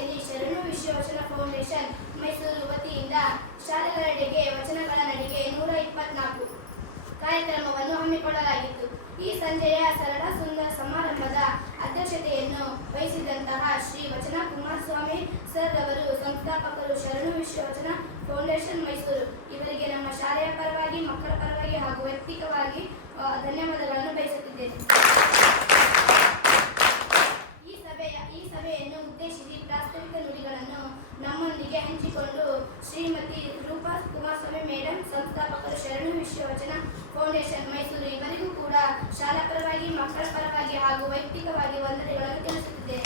ಶಾಲೆಯಲ್ಲಿ ಶರಣು ವಿಶ್ವವಚನ ಫೌಂಡೇಶನ್ ಮೈಸೂರು ವತಿಯಿಂದ ಶಾಲೆಗಳೆಡೆಗೆ ವಚನಗಳ ನಡಿಗೆ 124 ಕಾರ್ಯಕ್ರಮವನ್ನು ಹಮ್ಮಿಕೊಳ್ಳಲಾಗಿತ್ತು. ಈ ಸಂಜೆಯ ಸರಳ ಸುಂದರ ಸಮಾರಂಭದ ಅಧ್ಯಕ್ಷತೆಯನ್ನು ವಹಿಸಿದಂತಹ ಶ್ರೀ ವಚನ ಕುಮಾರಸ್ವಾಮಿ ಸರ್ ಅವರು, ಸಂಸ್ಥಾಪಕರು, ಶರಣು ವಿಶ್ವವಚನ ಫೌಂಡೇಶನ್ ಮೈಸೂರು, ಇವರಿಗೆ ನಮ್ಮ ಶಾಲೆಯ ಪರವಾಗಿ, ಮಕ್ಕಳ ಪರವಾಗಿ ಹಾಗೂ ವೈಯಕ್ತಿಕವಾಗಿ ಧನ್ಯವಾದಗಳನ್ನು ಬಯಸುತ್ತಿದ್ದೇನೆ. ಈ ಸಭೆಯನ್ನು ಉದ್ದೇಶಿಸಿ ಪ್ರಾಸ್ತಾವಿಕ ನುಡಿಗಳನ್ನು ನಮ್ಮೊಂದಿಗೆ ಹಂಚಿಕೊಂಡು ಶ್ರೀಮತಿ ರೂಪಾ ಕುಮಾರಸ್ವಾಮಿ ಮೇಡಮ್, ಸಂಸ್ಥಾಪಕರು, ಶರಣು ವಿಶ್ವವಚನ ಫೌಂಡೇಶನ್ ಮೈಸೂರು, ಇವರಿಗೂ ಕೂಡ ಶಾಲಾ ಪರವಾಗಿ, ಮಕ್ಕಳ ಪರವಾಗಿ ಹಾಗೂ ವೈಯಕ್ತಿಕವಾಗಿ ವಂದನೆಗಳನ್ನು ತಿಳಿಸುತ್ತಿದ್ದೇನೆ.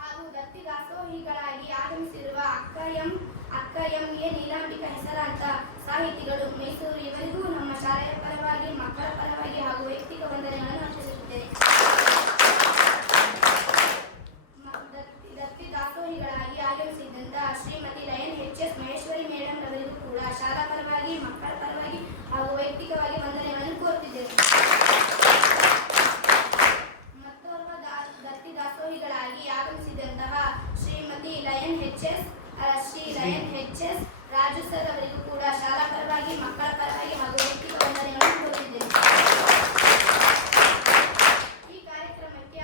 ಹಾಗೂ ದತ್ತಿ ದಾಸೋಹಿಗಳಾಗಿ ಆಗಮಿಸಿರುವ ಅಕ್ಕ ಎಂ ಎ ನೀಲಾಂಬಿಕಾ ಹೆಸರಾಂತ ಸಾಹಿತಿಗಳು ಮೈಸೂರು, ಇವರಿಗೂ ನಮ್ಮ ಶಾಲೆಯ ಪರವಾಗಿ, ಮಕ್ಕಳ ಪರವಾಗಿ ಹಾಗೂ ವೈಯಕ್ತಿಕ ವಂದನೆಗಳನ್ನು ಅರ್ಪಿಸುತ್ತಿದ್ದೇನೆ. ದತ್ತಿ ದಾಸೋಹಿಗಳಾಗಿ ಆಗಮಿಸಿದ್ದಂತ ಶ್ರೀಮತಿ ಲಯನ್ ಎಚ್.ಎಸ್. ಮಹೇಶ್ವರಿ ಮೇಡಮ್ ರವರಿಗೂ ಕೂಡ ಶಾಲಾ ಪರವಾಗಿ, ಮಕ್ಕಳ ಪರವಾಗಿ ಹಾಗೂ ವೈಯಕ್ತಿಕವಾಗಿ ವಂದನೆಗಳನ್ನು ಕೋರುತ್ತಿದ್ದೇನೆ. ಮತ್ತೋರ್ವ ದತ್ತಿ ದಾಸೋಹಿಗಳಾಗಿ ಆಗಮಿಸಿದಂತಹ ಶ್ರೀಮತಿ ಲಯನ್ ಎಚ್.ಎಸ್. ರಾಜು ಸರ್ ಅವರಿಗೂ ಕೂಡ ಶಾಲಾ ಪರವಾಗಿ, ಮಕ್ಕಳ ಪರವಾಗಿ ಹಾಗೂ ವೈಯಕ್ತಿಕ ವಂದನೆಗಳನ್ನು ಕೋರುತ್ತಿದ್ದೇನೆ. ಈ ಕಾರ್ಯಕ್ರಮಕ್ಕೆ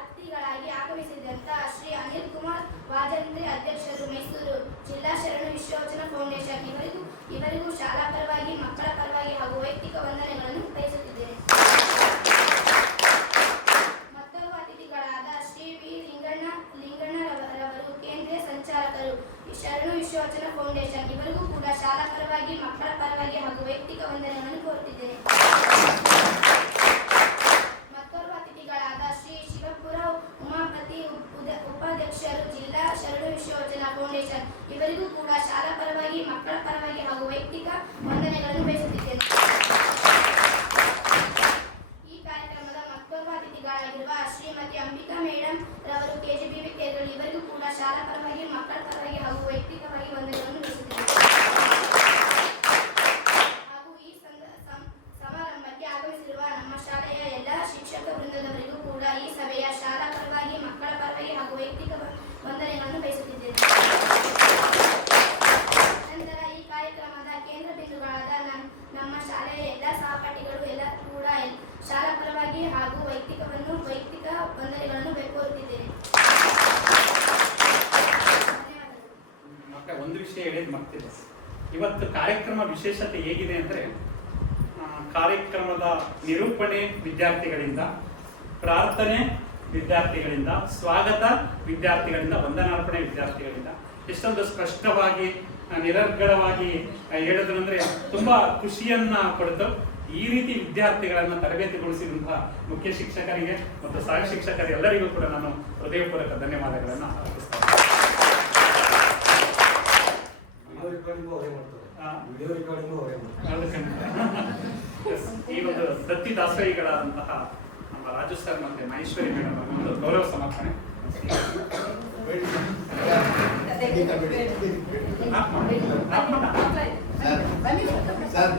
ಅತಿಥಿಗಳಾಗಿ ಆಗಮಿಸಿದಂತ ಶ್ರೀ ಅನಿಲ್ ಕುಮಾರ್ ವಾಜಂತ್ರಿ, ಅಧ್ಯಕ್ಷರು ಮೈಸೂರು ಜಿಲ್ಲಾ ಶರಣು ವಿಶ್ವವಚನ ಫೌಂಡೇಶನ್, ಇವರಿಗೂ ಶಾಲಾ ಪರವಾಗಿ, ಮಕ್ಕಳ ಪರವಾಗಿ ಹಾಗೂ ವೈಯಕ್ತಿಕ ವಂದನೆಗಳನ್ನು ಬಯಸುತ್ತಿದ್ದೇನೆ. ಮತ್ತೋರ್ವ ಅತಿಥಿಗಳಾದ ಶ್ರೀ ವಿ ಲಿಂಗಣ್ಣರವರು, ಕೇಂದ್ರೀಯ ಸಂಚಾಲಕರು, ಶರಣು ವಿಶ್ವವಚನ ಫೌಂಡೇಶನ್, ಇವರಿಗೂ ಕೂಡ ಶಾಲಾ ಪರವಾಗಿ, ಮಕ್ಕಳ ಪರವಾಗಿ ಹಾಗೂ ವೈಯಕ್ತಿಕ ವಂದನೆಗಳನ್ನು ಕೋರುತ್ತಿದ್ದೇನೆ. ಮತ್ತೋರ್ವ ಅತಿಥಿಗಳಾದ ಶ್ರೀ ಶಿವಪುರ ಉಮಾಪತಿ, ಉಪಾಧ್ಯಕ್ಷರು, ಜಿಲ್ಲಾ ಶರಣು ವಿಶ್ವವಚನ ಫೌಂಡೇಶನ್, ಇವರಿಗೂ ಕೂಡ ಶಾಲಾ ಪರವಾಗಿ, ಮಕ್ಕಳ ಪರವಾಗಿ ಹಾಗೂ ವೈಯಕ್ತಿಕ ವಂದನೆಗಳನ್ನು ಬಯಸುತ್ತಿದ್ದೇನೆ. ಈ ಕಾರ್ಯಕ್ರಮದ ಮತ್ತೋರ್ವ ಅತಿಥಿಗಳಾಗಿರುವ ಶ್ರೀಮತಿ ಅಂಬಿಕಾ ಮೇಡಮ್ ರವರು, ಕೆಜಿಬಿವಿ ಕೇರಳ, ಇವರಿಗೂ ಕೂಡ ಶಾಲಾ ಪರವಾಗಿ, ಮಕ್ಕಳ ಪರವಾಗಿ ಹಾಗೂ ವೈಯಕ್ತಿಕವಾಗಿ ವಂದನೆಗಳನ್ನು ಬಯಸುತ್ತಿದ್ದೇನೆ. ಹಾಗೂ ಈ ಸಮಾರಂಭಕ್ಕೆ ಆಗಮಿಸಿರುವ ನಮ್ಮ ಶಾಲೆಯ ಎಲ್ಲ ಶಿಕ್ಷಕ ವೃಂದದವರಿಗೂ ಕೂಡ ಈ ಸಭೆಯ ಶಾಲಾ ಪರವಾಗಿ, ಮಕ್ಕಳ ಪರವಾಗಿ ಹಾಗೂ ವೈಯಕ್ತಿಕ ವಂದನೆಗಳನ್ನು ಬಯಸುತ್ತಿದ್ದೇನೆ. ನಂತರ ಈ ಕಾರ್ಯಕ್ರಮದ ಕೇಂದ್ರ ಬಿಂದುಗಳಾದ ನಮ್ಮ ಶಾಲೆಯ ಎಲ್ಲ ಸಹಪಾಠಿಗಳು ಎಲ್ಲ ಕೂಡ ಶಾಲಾ ಪರವಾಗಿ ಹಾಗೂ ವೈಯಕ್ತಿಕ ವಂದನೆಗಳನ್ನು ಕೋರುತ್ತಿದ್ದೇನೆ. ಒಂದು ವಿಷಯ ಹೇಳಿದ್ ಮರ್ತಿದೆ. ಇವತ್ತು ಕಾರ್ಯಕ್ರಮ ವಿಶೇಷತೆ ಹೇಗಿದೆ ಅಂದರೆ, ಕಾರ್ಯಕ್ರಮದ ನಿರೂಪಣೆ ವಿದ್ಯಾರ್ಥಿಗಳಿಂದ, ಪ್ರಾರ್ಥನೆ ವಿದ್ಯಾರ್ಥಿಗಳಿಂದ, ಸ್ವಾಗತ ವಿದ್ಯಾರ್ಥಿಗಳಿಂದ, ವಂದನಾರ್ಪಣೆ ವಿದ್ಯಾರ್ಥಿಗಳಿಂದ ಎಷ್ಟೊಂದು ಸ್ಪಷ್ಟವಾಗಿ, ನಿರರ್ಗಳವಾಗಿ ಹೇಳೋದಂದ್ರೆ ತುಂಬಾ ಖುಷಿಯನ್ನ ಕೊಡ್ತು. ಈ ರೀತಿ ವಿದ್ಯಾರ್ಥಿಗಳನ್ನ ತರಬೇತಿಗೊಳಿಸಿದಂತಹ ಮುಖ್ಯ ಶಿಕ್ಷಕರಿಗೆ ಮತ್ತು ಸಹ ಶಿಕ್ಷಕರೆಲ್ಲರಿಗೂ ಕೂಡ ನಾನು ಹೃದಯಪೂರ್ವಕ ಧನ್ಯವಾದಗಳನ್ನು ಅರ್ಪಿಸ್ತೇನೆ. ಈ ಒಂದು ದತ್ತಿ ದಾಸೋಹಿಗಳಾದಂತಹ ನಮ್ಮ ರಾಜು ಸರ್ ಮತ್ತೆ ಮಹೇಶ್ವರಿ ಮೇಡಮ್ ಒಂದು ಗೌರವ ಸಮರ್ಪಣೆ. ಸರ್